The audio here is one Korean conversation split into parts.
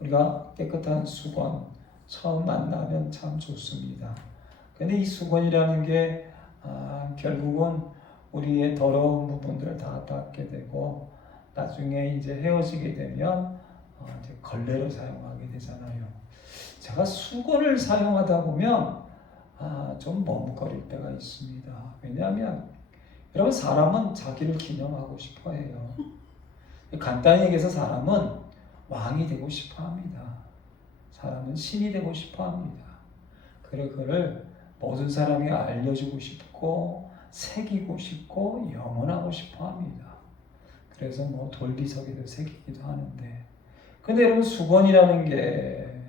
우리가 깨끗한 수건 처음 만나면 참 좋습니다. 근데 이 수건이라는 게 결국은 우리의 더러운 부분들을 다 닦게 되고 나중에 이제 헤어지게 되면 이제 걸레로 사용하게 되잖아요. 제가 수건을 사용하다 보면 좀 머뭇거릴 때가 있습니다. 왜냐하면 여러분 사람은 자기를 기념하고 싶어 해요. 간단히 얘기해서 사람은 왕이 되고 싶어 합니다. 사람은 신이 되고 싶어 합니다. 그리고 그를 모든 사람이 알려주고 싶고 새기고 싶고 영원하고 싶어 합니다. 그래서 뭐 돌비석에도 새기기도 하는데, 근데 여러분 수건이라는 게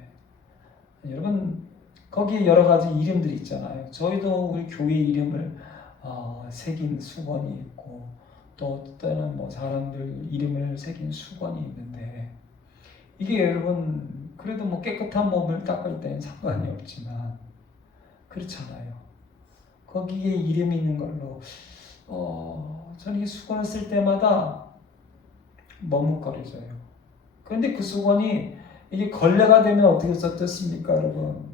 여러분 거기에 여러 가지 이름들이 있잖아요. 저희도 우리 교회 이름을 새긴 수건이 있고 또 때는 뭐 사람들 이름을 새긴 수건이 있는데, 이게 여러분 그래도 뭐 깨끗한 몸을 닦을 때는 상관이 없지만 그렇잖아요. 거기에 이름이 있는 걸로 저는 이 수건을 쓸 때마다 머뭇거려져요. 그런데 그 수건이 이게 걸레가 되면 어떻게 썼겠습니까, 여러분?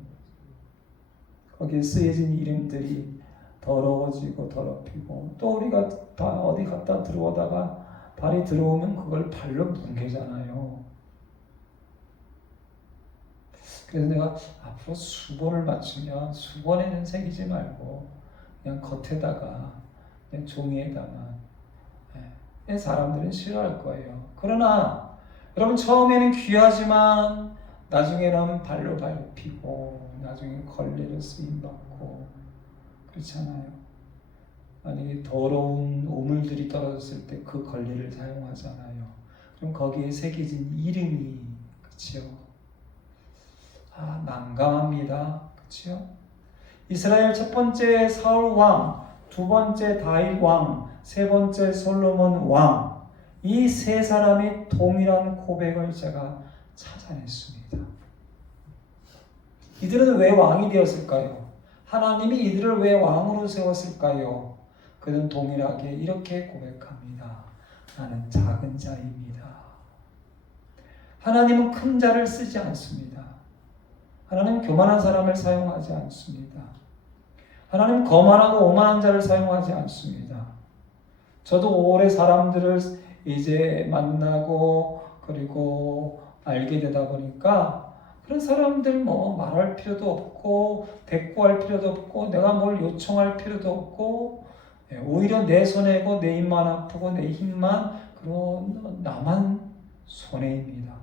거기에 쓰여진 이름들이 더러워지고 더럽히고, 또 우리가 다 어디 갖다 들어오다가 발이 들어오면 그걸 발로 뭉개잖아요. 그래서 내가 앞으로 수건을 맞추면 수건에는 새기지 말고 그냥 겉에다가 그냥 종이에다가, 사람들은 싫어할 거예요. 그러나 여러분 처음에는 귀하지만 나중에는 발로 밟히고 나중에 걸레로 쓰임받고 그렇잖아요. 만약에 더러운 오물들이 떨어졌을 때 그 걸레를 사용하잖아요. 그럼 거기에 새겨진 이름이, 그렇죠? 난감합니다. 그렇죠? 이스라엘 첫 번째 사울 왕, 두 번째 다윗 왕, 세 번째 솔로몬 왕, 이 세 사람이 동일한 고백을 제가 찾아냈습니다. 이들은 왜 왕이 되었을까요? 하나님이 이들을 왜 왕으로 세웠을까요? 그는 동일하게 이렇게 고백합니다. 나는 작은 자입니다. 하나님은 큰 자를 쓰지 않습니다. 하나님은 교만한 사람을 사용하지 않습니다. 하나님은 거만하고 오만한 자를 사용하지 않습니다. 저도 오래 사람들을 이제 만나고 그리고 알게 되다 보니까 그런 사람들 뭐 말할 필요도 없고 대꾸할 필요도 없고 내가 뭘 요청할 필요도 없고, 오히려 내 손해고 내 입만 아프고 내 힘만, 그리고 나만 손해입니다.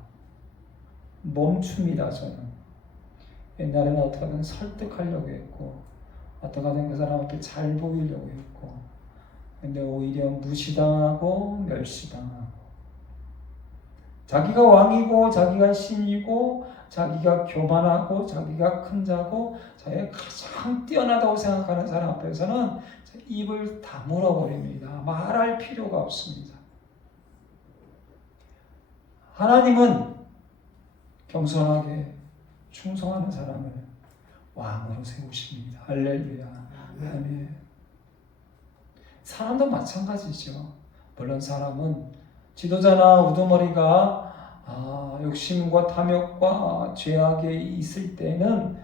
멈춥니다. 저는 옛날에는 어떻게든 설득하려고 했고 어떻게든 그 사람한테 잘 보이려고 했고, 근데 오히려 무시당하고 멸시당하고, 자기가 왕이고 자기가 신이고 자기가 교만하고 자기가 큰 자고 자기가 가장 뛰어나다고 생각하는 사람 앞에서는 입을 다물어 버립니다. 말할 필요가 없습니다. 하나님은 겸손하게 충성하는 사람을 왕으로 세우십니다. 할렐루야. 아멘. 사람도 마찬가지죠. 물론 사람은 지도자나 우두머리가 욕심과 탐욕과 죄악에 있을 때는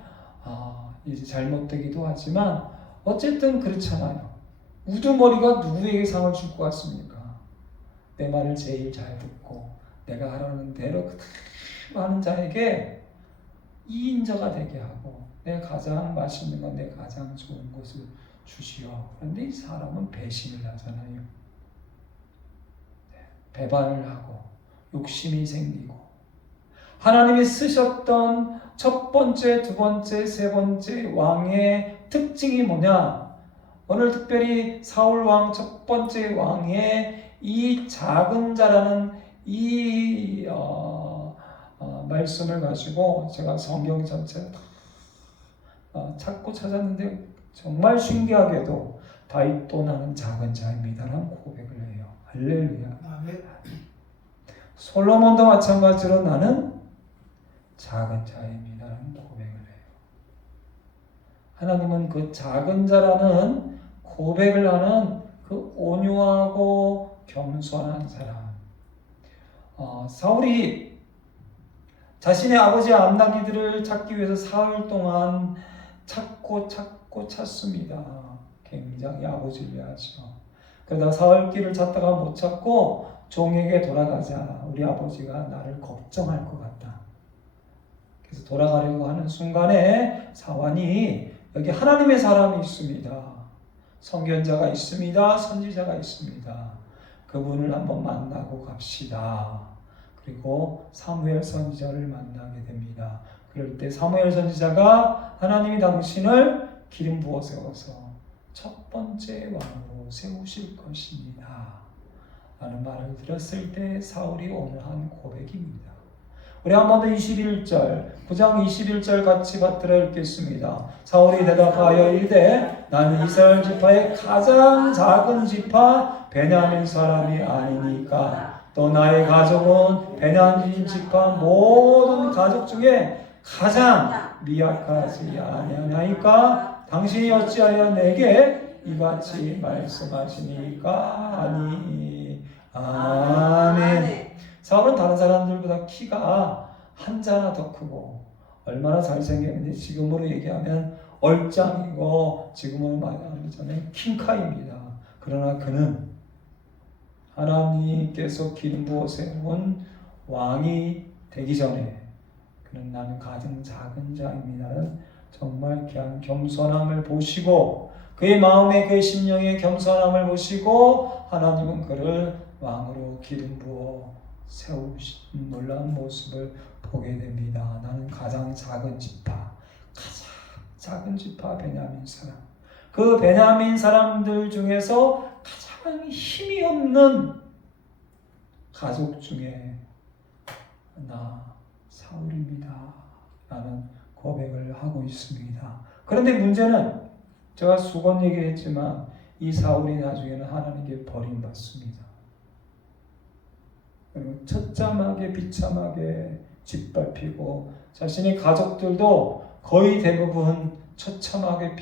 이제 잘못되기도 하지만 어쨌든 그렇잖아요. 우두머리가 누구에게 상을 줄 것 같습니까? 내 말을 제일 잘 듣고 내가 하라는 대로 그대로 하는 자에게 이인자가 되게 하고, 내 가장 맛있는 건 내 가장 좋은 것을 주시오. 그런데 이 사람은 배신을 하잖아요. 배반을 하고 욕심이 생기고. 하나님이 쓰셨던 첫 번째, 두 번째, 세 번째 왕의 특징이 뭐냐? 오늘 특별히 사울 왕 첫 번째 왕의 이 작은 자라는 이 말씀을 가지고 제가 성경 전체를 다 찾고 찾았는데 정말 신기하게도 다윗도 나는 작은 자입니다라는 고백을 해요. 할렐루야. 솔로몬도 마찬가지로 나는 작은 자입니다라는 고백을 해요. 하나님은 그 작은 자라는 고백을 하는 그 온유하고 겸손한 사람. 사울이 자신의 아버지의 암나기들을 찾기 위해서 사흘 동안 찾고 찾습니다. 굉장히 아버지를 위하죠. 그러다 사흘길을 찾다가 못 찾고 종에게 돌아가자 우리 아버지가 나를 걱정할 것 같다. 그래서 돌아가려고 하는 순간에 사환이 여기 하나님의 사람이 있습니다. 선견자가 있습니다. 선지자가 있습니다. 그분을 한번 만나고 갑시다. 그리고 사무엘 선지자를 만나게 됩니다. 그럴 때 사무엘 선지자가 하나님이 당신을 기름 부어 세워서 첫 번째 왕으로 세우실 것입니다. 라는 말을 들었을 때 사울이 오늘 한 고백입니다. 우리 한 번 더 21절, 9장 21절 같이 받들어 읽겠습니다. 사울이 대답하여 이르되 나는 이스라엘 지파의 가장 작은 지파 베냐민 사람이 아니니까 또 나의 가족은 베냐민 지파 모든 가족 중에 가장 미약하지 아니하니까 당신이 어찌하여 내게 이같이 말씀하시니까 아니. 아멘. 사울은 다른 사람들보다 키가 한 자나 더 크고 얼마나 잘생겼는지 지금으로 얘기하면 얼짱이고 지금으로 말하자면 킹카입니다. 그러나 그는 하나님께서 기름 부어 세운 왕이 되기 전에 그는 나는 가장 작은 자입니다는 정말 그냥 겸손함을 보시고 그의 마음에 그의 심령의 겸손함을 보시고 하나님은 그를 왕으로 기름 부어 세우신 놀라운 모습을 보게 됩니다. 나는 가장 작은 지파, 가장 작은 지파 베냐민 사람. 그 베냐민 사람들 중에서 가장 힘이 없는 가족 중에 나 사울입니다. 라는 고백을 하고 있습니다. 그런데 문제는 제가 수건 얘기했지만 이 사울이 나중에는 하나님께 버림받습니다. 처참하게 비참하게 짓밟히고 자신의 가족들도 거의 대부분 처참하게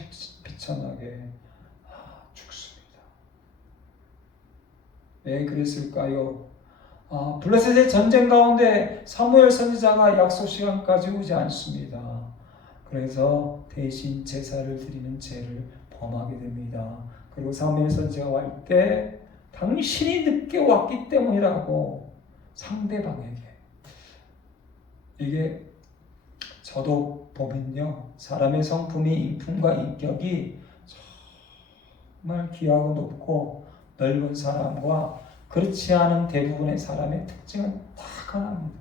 비참하게 죽습니다. 왜 그랬을까요? 블레셋의 전쟁 가운데 사무엘 선지자가 약속 시간까지 오지 않습니다. 그래서 대신 제사를 드리는 죄를 범하게 됩니다. 그리고 사무엘 선지자가 올 때 당신이 늦게 왔기 때문이라고 상대방에게 이게 저도 보면요 사람의 성품이 인품과 인격이 정말 귀하고 높고 넓은 사람과 그렇지 않은 대부분의 사람의 특징은 다 하나입니다.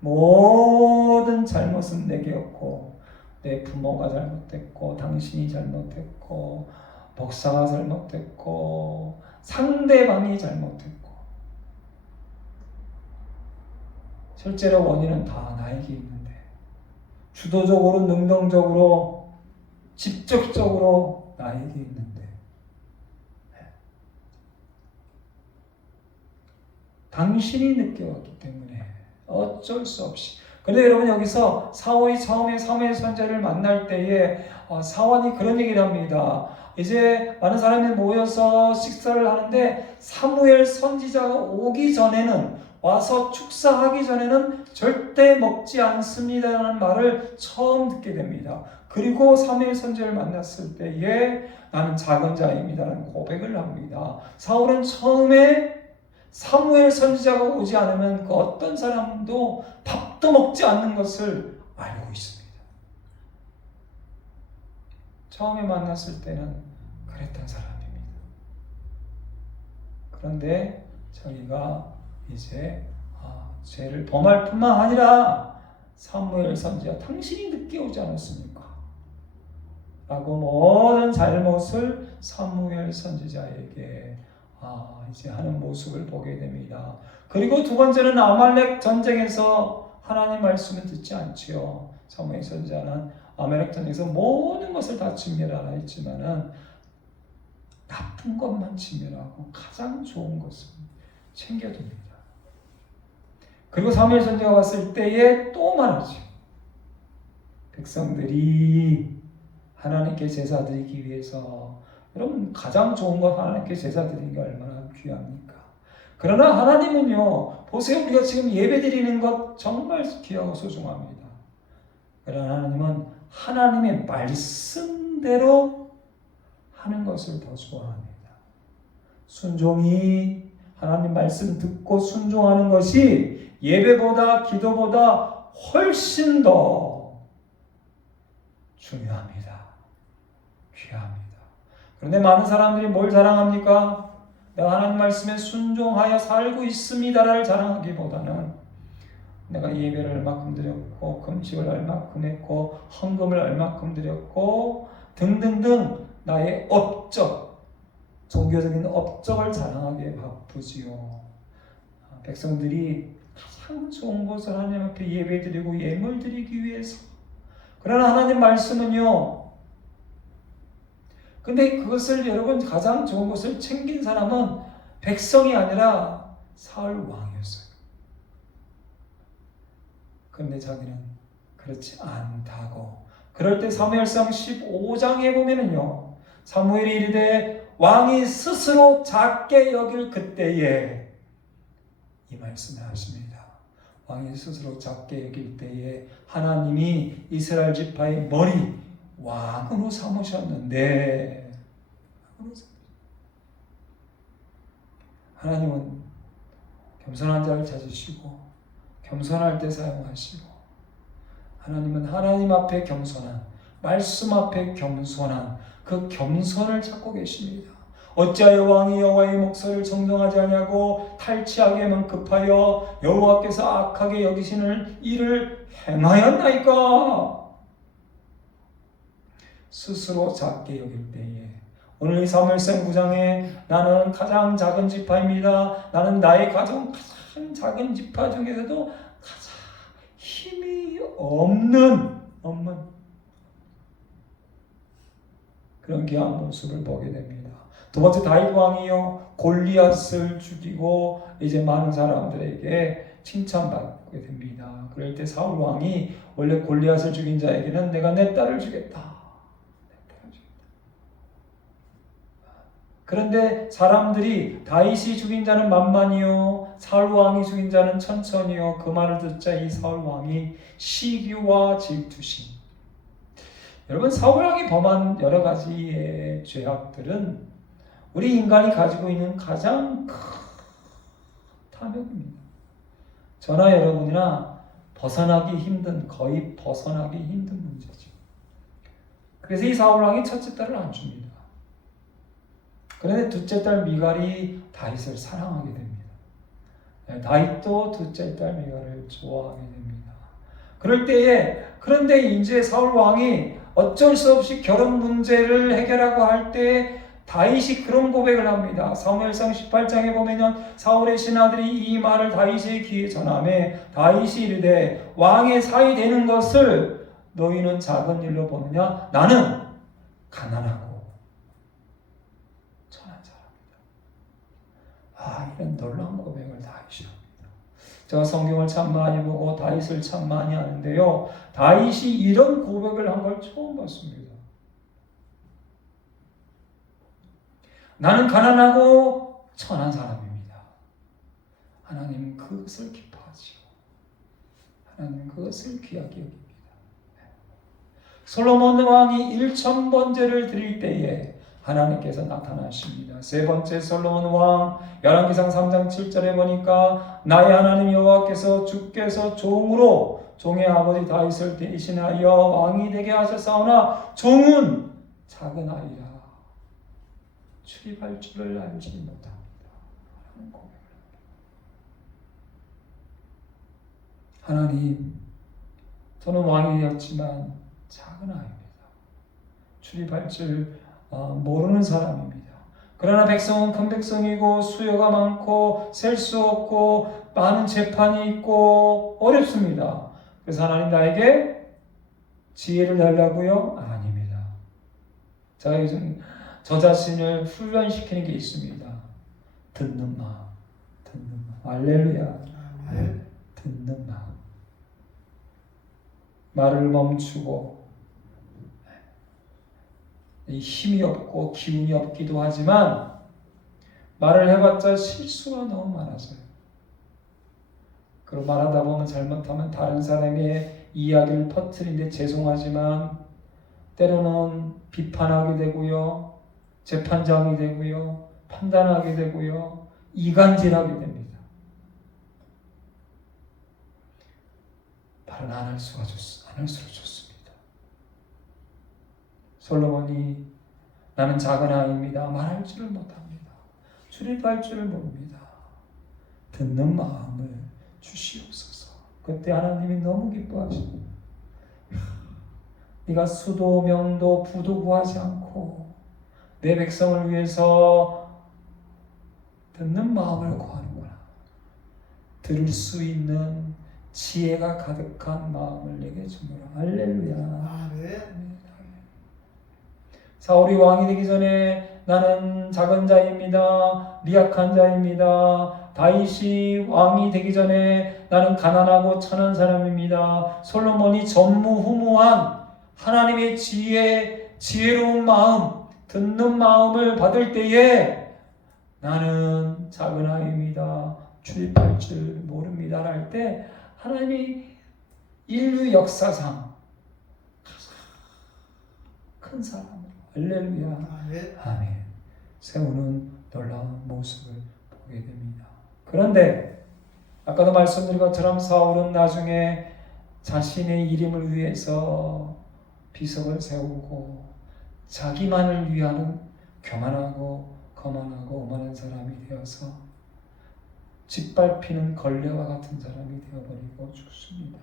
모든 잘못은 내게였고 내 부모가 잘못됐고 당신이 잘못됐고 목사가 잘못됐고 상대방이 잘못됐고 실제로 원인은 다 나에게 있는데 주도적으로 능동적으로 직접적으로 나에게 있는데 당신이 늦게 왔기 때문에 어쩔 수 없이. 그런데 여러분 여기서 사울이 처음에 사무엘 선지자를 만날 때에 사원이 그런 얘기를 합니다. 이제 많은 사람이 모여서 식사를 하는데 사무엘 선지자가 오기 전에는 와서 축사하기 전에는 절대 먹지 않습니다라는 말을 처음 듣게 됩니다. 그리고 사무엘 선지자를 만났을 때에 나는 작은 자입니다라는 고백을 합니다. 사울은 처음에 사무엘 선지자가 오지 않으면 그 어떤 사람도 밥도 먹지 않는 것을 알고 있습니다. 처음에 만났을 때는 그랬던 사람입니다. 그런데 자기가 이제 죄를 범할 뿐만 아니라 사무엘 선지자 당신이 늦게 오지 않았습니까? 라고 모든 잘못을 사무엘 선지자에게 이제 하는 모습을 보게 됩니다. 그리고 두 번째는 아말렉 전쟁에서 하나님 말씀을 듣지 않지요. 사무엘 선지자는 아말렉 전쟁에서 모든 것을 다 진멸하라 했지만은 나쁜 것만 진멸하고 가장 좋은 것을 챙겨둡니다. 그리고 사무엘 선지자가 왔을 때에 또 말하죠. 백성들이 하나님께 제사 드리기 위해서 여러분 가장 좋은 것 하나님께 제사 드리는 게 얼마나 귀합니까? 그러나 하나님은요, 보세요. 우리가 지금 예배 드리는 것 정말 귀하고 소중합니다. 그러나 하나님은 하나님의 말씀대로 하는 것을 더 좋아합니다. 순종이, 하나님 말씀 듣고 순종하는 것이 예배보다 기도보다 훨씬 더 중요합니다. 귀합니다. 그런데 많은 사람들이 뭘 자랑합니까? 내가 하나님 말씀에 순종하여 살고 있습니다를 자랑하기보다는 내가 예배를 얼마큼 드렸고 금식을 얼마큼 했고 헌금을 얼마큼 드렸고 등등등 나의 업적, 종교적인 업적을 자랑하기에 바쁘지요. 백성들이 가장 좋은 것을 하나님 앞에 예배드리고 예물 드리기 위해서. 그러나 하나님 말씀은요, 근데 그것을 여러분 가장 좋은 것을 챙긴 사람은 백성이 아니라 사울 왕이었어요. 그런데 자기는 그렇지 않다고. 그럴 때 사무엘상 15장에 보면은요, 사무엘이 이르되 왕이 스스로 작게 여길 그때에 이 말씀을 하십니다. 왕이 스스로 작게 여길 때에 하나님이 이스라엘 지파의 머리 왕으로 삼으셨는데, 하나님은 겸손한 자를 찾으시고 겸손할 때 사용하시고, 하나님은 하나님 앞에 겸손한, 말씀 앞에 겸손한 그 겸손을 찾고 계십니다. 어찌하여 왕이 여호와의 목소리를 정정하지 아니하고 탈취하기에만 급하여 여호와께서 악하게 여기시는 일을 행하였나이까? 스스로 작게 여길 때에, 오늘 이 사무엘상 9장에 나는 가장 작은 지파입니다. 나는 나의 가정 가장 작은 지파 중에서도 가장 힘이 없는 그런 귀한 모습을 보게 됩니다. 두 번째, 다윗 왕이요, 골리앗을 죽이고 이제 많은 사람들에게 칭찬받게 됩니다. 그럴 때 사울 왕이 원래 골리앗을 죽인 자에게는 내가 내 딸을 주겠다. 그런데 사람들이 다윗이 죽인 자는 만만이요, 사울 왕이 죽인 자는 천천히요. 그 말을 듣자 이 사울 왕이 시기와 질투심. 여러분, 사울 왕이 범한 여러 가지의 죄악들은 우리 인간이 가지고 있는 가장 큰 탐욕입니다. 저나 여러분이나 벗어나기 힘든, 거의 벗어나기 힘든 문제죠. 그래서 이 사울 왕이 첫째 딸을 안 줍니다. 그런데 둘째 딸 미갈이 다윗을 사랑하게 됩니다. 다윗도 둘째 딸 미갈을 좋아하게 됩니다. 그럴 때에, 그런데 이제 사울 왕이 어쩔 수 없이 결혼 문제를 해결하고 할 때 다윗이 그런 고백을 합니다. 사무엘상 18장에 보면 사울의 신하들이 이 말을 다윗의 귀에 전하매 다윗이 이르되 왕의 사위 되는 것을 너희는 작은 일로 보느냐? 나는 가난하고 이런 놀라운 고백을 다윗이 합니다. 제가 성경을 참 많이 보고 다윗을 참 많이 아는데요, 다윗이 이런 고백을 한 걸 처음 봤습니다. 나는 가난하고 천한 사람입니다. 하나님은 그것을 기뻐하시고 하나님은 그것을 귀하게 여깁니다. 솔로몬 왕이 1000번제를 드릴 때에 하나님께서 나타나십니다. 세 번째 솔로몬 왕 열왕기상 3장 7절에 보니까 나의 하나님 여호와께서 주께서 종으로 종의 아버지 다윗을 대신하여 왕이 되게 하셨사오나 종은 작은 아이라 출입할 줄을 알지 못합니다. 하나님, 저는 왕이 되었지만 작은 아이입니다. 출입할 줄 모르는 사람입니다. 그러나 백성은 큰 백성이고 수요가 많고 셀 수 없고 많은 재판이 있고 어렵습니다. 그래서 하나님 나에게 지혜를 달라고요? 아닙니다. 제가 요즘 저 자신을 훈련시키는 게 있습니다. 듣는 마음, 듣는 마음. 할렐루야. 듣는 마음. 말을 멈추고 힘이 없고 기운이 없기도 하지만 말을 해봤자 실수가 너무 많아서요. 그리고 말하다 보면 잘못하면 다른 사람의 이야기를 퍼뜨리는데 죄송하지만 때로는 비판하게 되고요. 재판장이 되고요. 판단하게 되고요. 이간질하게 됩니다. 말은 안 할수록 좋습니다. 솔로몬이 나는 작은 아이입니다. 말할 줄을 못합니다. 출입할 줄을 모릅니다. 듣는 마음을 주시옵소서. 그때 하나님이 너무 기뻐하시고 네가 수도 명도 부도 구하지 않고 내 백성을 위해서 듣는 마음을 구하는구나. 들을 수 있는 지혜가 가득한 마음을 내게 주노라. 할렐루야. 아멘. 사울이 왕이 되기 전에 나는 작은 자입니다. 미약한 자입니다. 다윗이 왕이 되기 전에 나는 가난하고 천한 사람입니다. 솔로몬이 전무후무한 하나님의 지혜로운 마음, 듣는 마음을 받을 때에 나는 작은 아이입니다. 출입할 줄 모릅니다. 할 때 하나님이 인류 역사상 큰 사람으로 할렐루야. 아멘. 세우는 놀라운 모습을 보게 됩니다. 그런데 아까도 말씀드린 것처럼 사울은 나중에 자신의 이름을 위해서 비석을 세우고 자기만을 위하는 교만하고 거만하고 오만한 사람이 되어서 짓밟히는 걸레와 같은 사람이 되어버리고 죽습니다.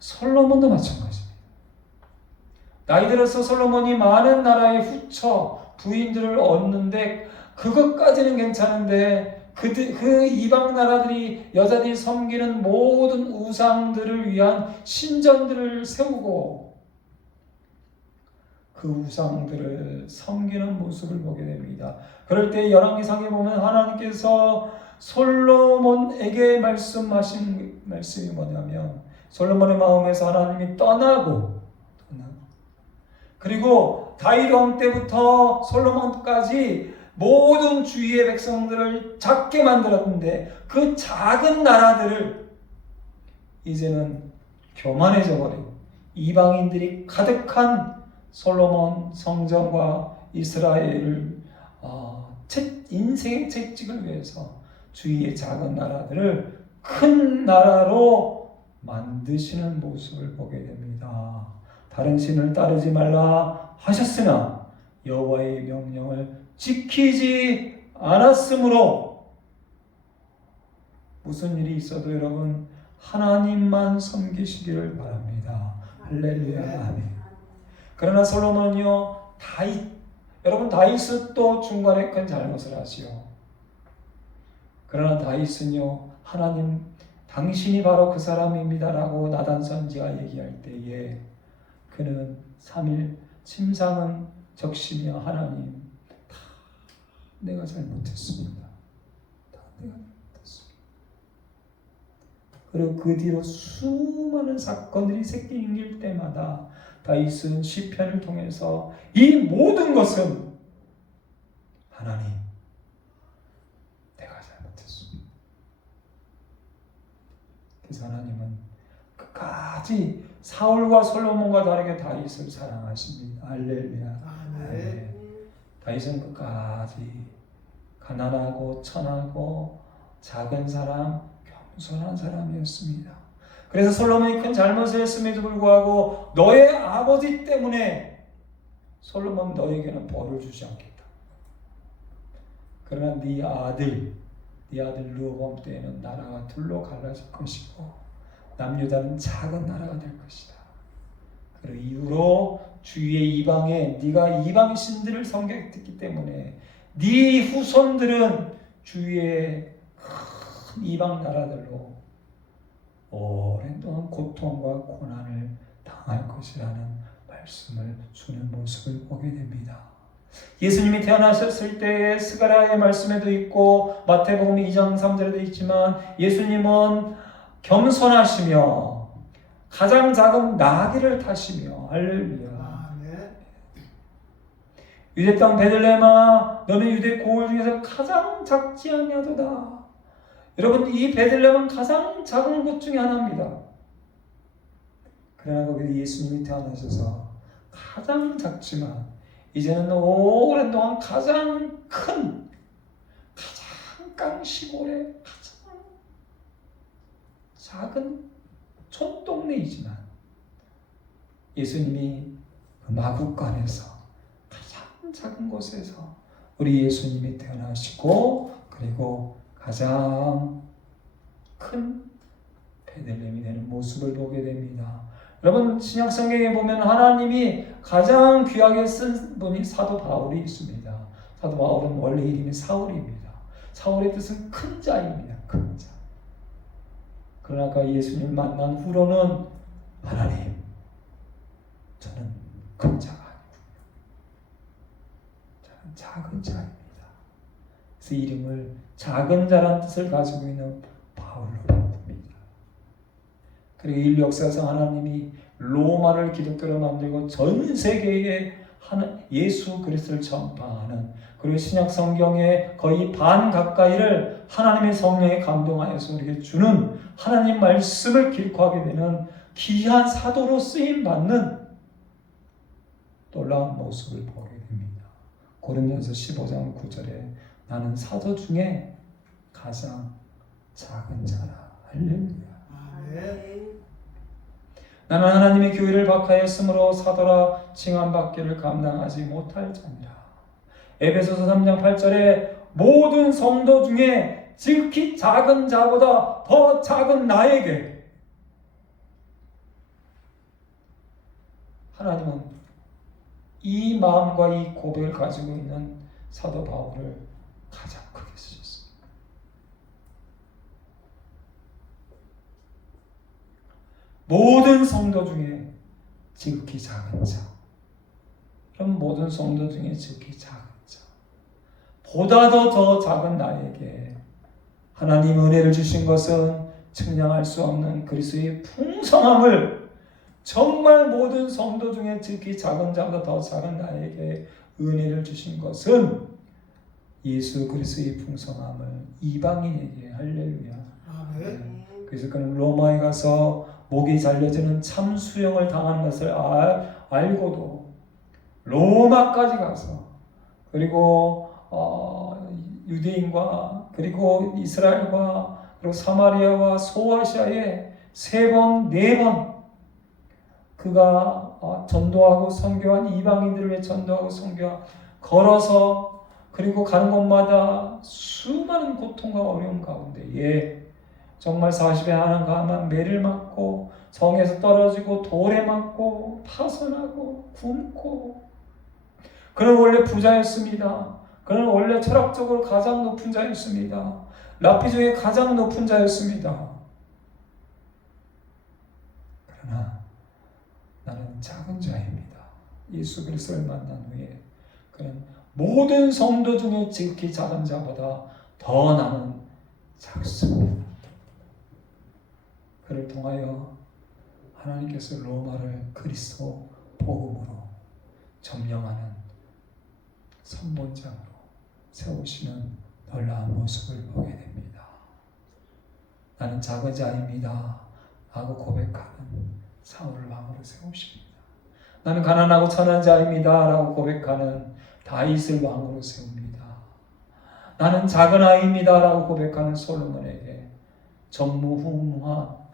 솔로몬도 마찬가지입니다. 나이 들어서 솔로몬이 많은 나라의 후처 부인들을 얻는데 그것까지는 괜찮은데 그 이방 나라들이 여자들이 섬기는 모든 우상들을 위한 신전들을 세우고 그 우상들을 섬기는 모습을 보게 됩니다. 그럴 때 열왕기상에 보면 하나님께서 솔로몬에게 말씀하신 말씀이 뭐냐면 솔로몬의 마음에서 하나님이 떠나고 그리고 다윗 왕 때부터 솔로몬까지 모든 주위의 백성들을 작게 만들었는데 그 작은 나라들을 이제는 교만해져 버린 이방인들이 가득한 솔로몬 성전과 이스라엘을 인생의 채찍을 위해서 주위의 작은 나라들을 큰 나라로 만드시는 모습을 보게 됩니다. 다른 신을 따르지 말라 하셨으나 여호와의 명령을 지키지 않았으므로 무슨 일이 있어도 여러분 하나님만 섬기시기를 바랍니다. 할렐루야. 아멘. 그러나 솔로몬이요 여러분 다윗은 또 중간에 큰 잘못을 하지요. 그러나 다윗은요 하나님 당신이 바로 그 사람입니다라고 나단 선지가 얘기할 때에 그는 3일 침상은 적시며 하나님 다 내가 잘못했습니다. 다 내가 잘못했습니다. 그리고 그 뒤로 수많은 사건들이 생길 때마다 다윗은 시편을 통해서 이 모든 것은 하나님 내가 잘못했습니다. 그래서 하나님은 끝까지 사울과 솔로몬과 다르게 다윗을 사랑하십니다. 할렐루야. 아멘. 다윗은 끝까지 가난하고 천하고 작은 사람, 겸손한 사람이었습니다. 그래서 솔로몬이 큰 잘못을 했음에도 불구하고 너의 아버지 때문에 솔로몬 너에게는 벌을 주지 않겠다. 그러나 네 아들 르호보암 때에는 나라가 둘로 갈라질 것이고 남유다는 작은 나라가 될 것이다. 그 이후로 주위의 이방에 네가 이방 신들을 섬겼기 때문에 네 후손들은 주위의 큰 이방 나라들로 오랜 동안 고통과 고난을 당할 것이라는 말씀을 주는 모습을 보게 됩니다. 예수님이 태어나셨을 때의 스가랴의 말씀에도 있고 마태복음 2장 3절에도 있지만 예수님은 겸손하시며 가장 작은 나귀를 타시며 할렐루야. 유대 땅 베들레헴아 너는 유대 고을 중에서 가장 작지 아니하도다. 여러분 이 베들레헴은 가장 작은 곳 중에 하나입니다. 그러나 거기 예수님이 태어나셔서 가장 작지만 이제는 오랜 동안 가장 큰 가장 깡시골의 가장 작은 촌동네이지만 예수님이 그 마국간에서 가장 작은 곳에서 우리 예수님이 태어나시고 그리고 가장 큰 베들레헴이 되는 모습을 보게 됩니다. 여러분 신약 성경에 보면 하나님이 가장 귀하게 쓴 분이 사도 바울이 있습니다. 사도 바울은 원래 이름이 사울입니다. 사울의 뜻은 큰 자입니다. 큰 자. 그러나 예수님을 만난 후로는 하나님 저는 큰 자가 아니군요. 저는 작은 자입니다. 그래서 이름을 작은 자라는 뜻을 가지고 있는 바울로 바꿉니다. 그리고 인류 역사상 하나님이 로마를 기독교로 만들고 전 세계에 예수 그리스도를 전파하는 그리고 신약 성경의 거의 반 가까이를 하나님의 성령에 감동하여서 우리에게 주는 하나님 말씀을 기록하게 되는 귀한 사도로 쓰임받는 놀라운 모습을 보게 됩니다. 고린도전서 15장 9절에 나는 사도 중에 가장 작은 자라. 할렐루야. 아멘. 나는 하나님의 교회를 박하였으므로 사도라 칭함받기를 감당하지 못할 자니라. 에베소서 3장 8절에 모든 성도 중에 지극히 작은 자보다 더 작은 나에게 하나님은 이 마음과 이 고백을 가지고 있는 사도 바울을 가장 크게 쓰셨습니다. 모든 성도 중에 지극히 작은 자. 그럼 모든 성도 중에 지극히 작은 자. 보다도 더 작은 나에게 하나님 은혜를 주신 것은 측량할 수 없는 그리스도의 풍성함을 정말 모든 성도 중에 지극히 작은 자보다 더 작은 나에게 은혜를 주신 것은 예수 그리스도의 풍성함을 이방인에게 할렐루야. 아멘. 그래서 그는 로마에 가서 목이 잘려지는 참 수형을 당하는 것을 알고도 로마까지 가서 그리고 유대인과 그리고 이스라엘과 그리고 사마리아와 소아시아에 3번, 4번 그가 전도하고 선교한 이방인들을 위해 전도하고 선교한 걸어서 그리고 가는 곳마다 수많은 고통과 어려움 가운데에 정말 40에 하나만 매를 맞고 성에서 떨어지고 돌에 맞고 파손하고 굶고 그는 원래 부자였습니다. 그는 원래 철학적으로 가장 높은 자였습니다. 랍비 중에 가장 높은 자였습니다. 그러나 나는 작은 자입니다. 예수 그리스도를 만난 후에 그는 모든 성도 중에 지극히 작은 자보다 더 나는 작습니다. 그를 통하여 하나님께서 로마를 그리스도 복음으로 점령하는 선본장으로 세우시는 놀라운 모습을 보게 됩니다. 나는 작은 자입니다 하고 고백하는 사울 왕으로 세우십니다. 나는 가난하고 천한 자입니다 라고 고백하는 다윗을 왕으로 세웁니다. 나는 작은 아이입니다 라고 고백하는 솔로몬에게 전무후무한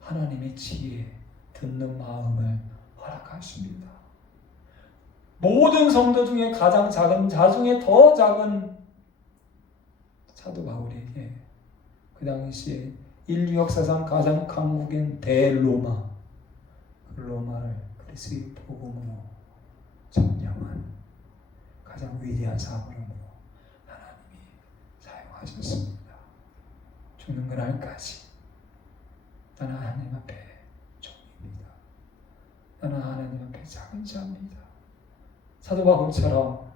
하나님의 지혜, 듣는 마음을 허락하십니다. 모든 성도 중에 가장 작은 자 중에 더 작은 사도 바울에게 그 당시에 인류 역사상 가장 강국인 대로마 그 로마를 그리스도의 복음으로 점령한 가장 위대한 사물로 하나님이 사용하셨습니다. 죽는 그날까지 나는 하나님 앞에 종입니다. 나는 하나님 앞에 작은 자입니다. 사도 바울처럼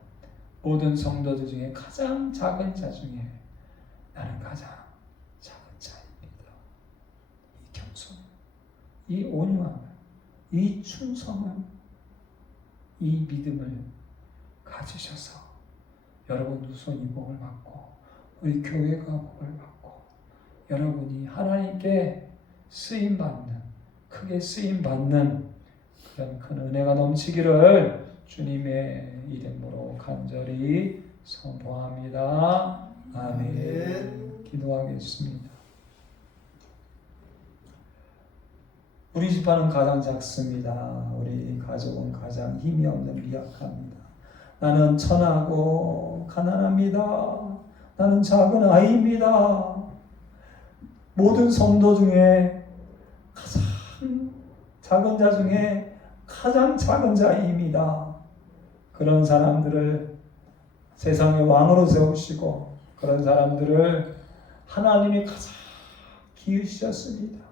모든 성도들 중에 가장 작은 자 중에 나는 가장 작은 자입니다. 이 겸손, 이 온유함, 이 충성함, 이 믿음을 가지셔서 여러분도 손이 복을 받고 우리 교회가 복을 받고 여러분이 하나님께 쓰임받는, 크게 쓰임받는 그런 큰 은혜가 넘치기를 주님의 이름으로 간절히 선포합니다. 아멘. 기도하겠습니다. 우리 집안은 가장 작습니다. 우리 가족은 가장 힘이 없는 미약합니다. 나는 천하고 가난합니다. 나는 작은 아이입니다. 모든 성도 중에 가장 작은 자 중에 가장 작은 자입니다. 그런 사람들을 세상의 왕으로 세우시고 그런 사람들을 하나님이 가장 기으시셨습니다.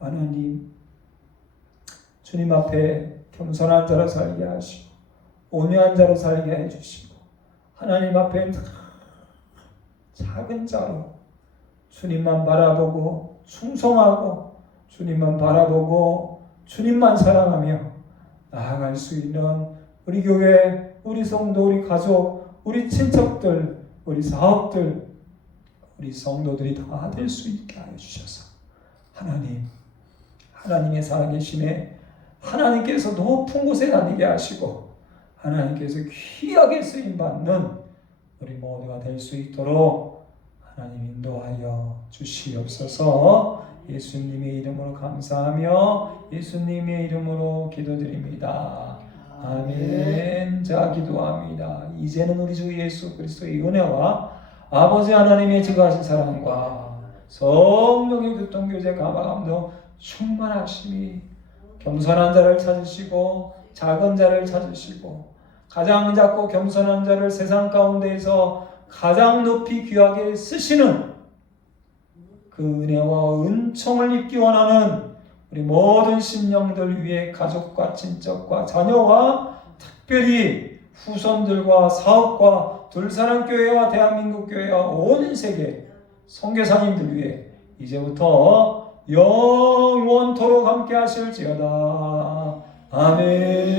하나님, 주님 앞에 겸손한 자로 살게 하시고 온유한 자로 살게 해주시고 하나님 앞에 작은 자로 주님만 바라보고 충성하고 주님만 바라보고 주님만 사랑하며 나아갈 수 있는 우리 교회, 우리 성도, 우리 가족, 우리 친척들, 우리 사업들, 우리 성도들이 다 될 수 있게 하여 주셔서 하나님의 살아계심에 하나님께서 높은 곳에 다니게 하시고 하나님께서 귀하게 쓰임받는 우리 모두가 될 수 있도록 하나님 인도하여 주시옵소서. 예수님의 이름으로 감사하며 예수님의 이름으로 기도드립니다. 아멘. 자, 기도합니다. 이제는 우리 주 예수 그리스도의 은혜와 아버지 하나님의 지극하신 사랑과 성령의 교통교제 감화감동 충만하심이 겸손한 자를 찾으시고 작은 자를 찾으시고 가장 작고 겸손한 자를 세상 가운데에서 가장 높이 귀하게 쓰시는 그 은혜와 은총을 입기 원하는 우리 모든 심령들 위해 가족과 친척과 자녀와 특별히 후손들과 사업과 둘사랑교회와 대한민국 교회와 온 세계 선교사님들 위해 이제부터 영원토록 함께 하실지어다. 아멘.